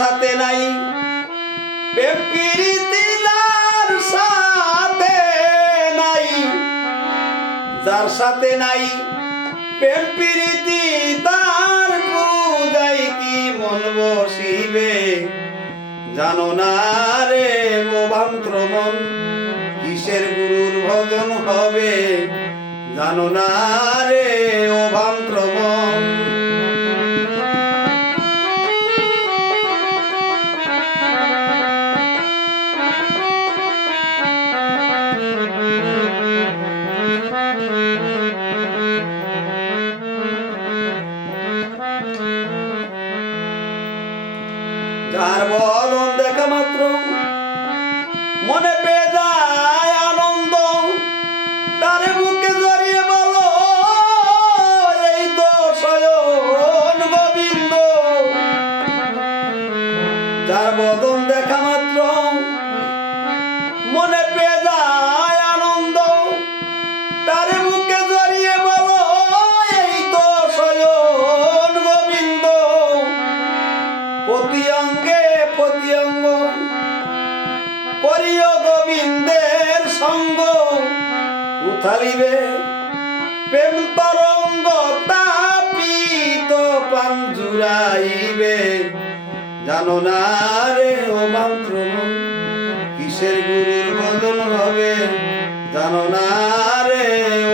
সাথে নাই প্রেম প্রীতি, যার সাথে নাই, যার সাথে নাই প্রেম প্রীতি, তার পূজায় কি মন বসিবে। জানো না রে মোভান্ত্র মন, কিসের গুরুর ভজন হবে। জানো না রে অভান্ত্র মন। যার বদন দেখা মাত্র মনে পেয়ে যায় আনন্দ, তার বুকে জড়িয়ে বলো এই তো স্বয়ং গোবিন্দ। যার বদন দেখা মাত্র মনে পেয়ে যায় আনন্দ, তার বুকে জড়িয়ে বলো এই তো স্বয়ং গোবিন্দ। প্রতি অঙ্গে প্রতি অঙ্গ করিও গোবিন্দের সঙ্গ, উথালিবে প্রেম তরঙ্গ, তাপিত প্রাণ জুড়াইবে। জানো না রে অভান্ত্র মন, কিসের গুরুর ভজন হবে। জানো না রে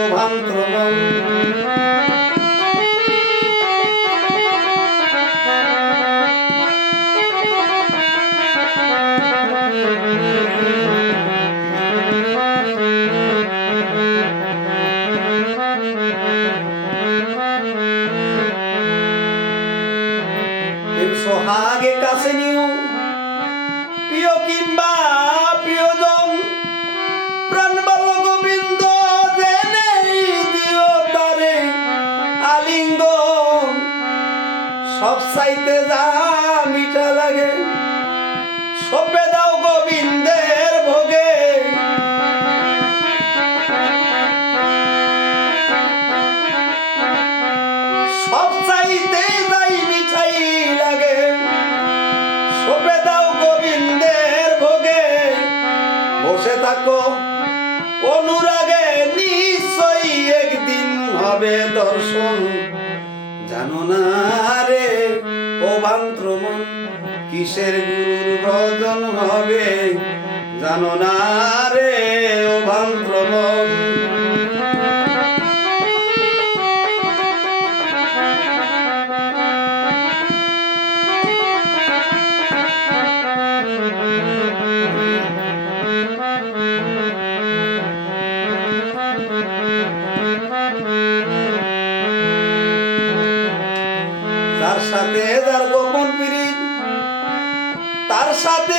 অভান্ত্র মন। সোহাগে কাছে নিও প্রিয় কিংবা প্রিয়জন, প্রাণ বল গোবিন্দ জেনে দিও তারে আলিঙ্গন। সব চাইতে যা মিঠা লাগে সপে দাও গোবিন্দের ভোগে। সব চাইতে যাই মিঠাই লাগে সপে দাও গোবিন্দের ভোগে। বসে থাকো অনুরাগে নিশ্চয়ই একদিন হবে দর্শন। জানো না রে অভান্ত্র মন, কিসের গুরুর ভজন হবে। জানো না রে অভান্ত্র মন। যার সাথে যার গোপন প্রীত, তার সাথে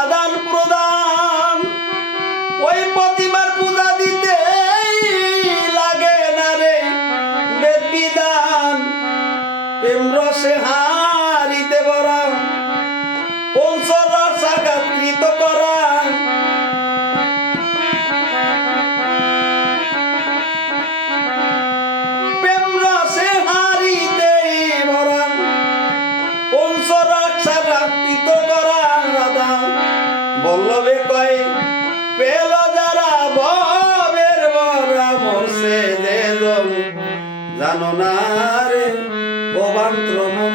আদান প্রদান, ওই প্রতিমার পূজা দিতে লাগে না রে বেদ বিধান। প্রেম রসে হারিতে ভরা, পঞ্চরস আঘাতকৃত করা। প্রেম রসে হারিতে ভরা, পঞ্চরস আঘাতকৃত করা। বল্লভে কয় পেল যারা ভবের ভরা মরছে যেজন। জানো না রে অভান্ত্র মন,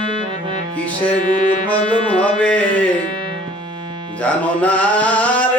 কিসের গুরুর ভজন হবে। জানো না রে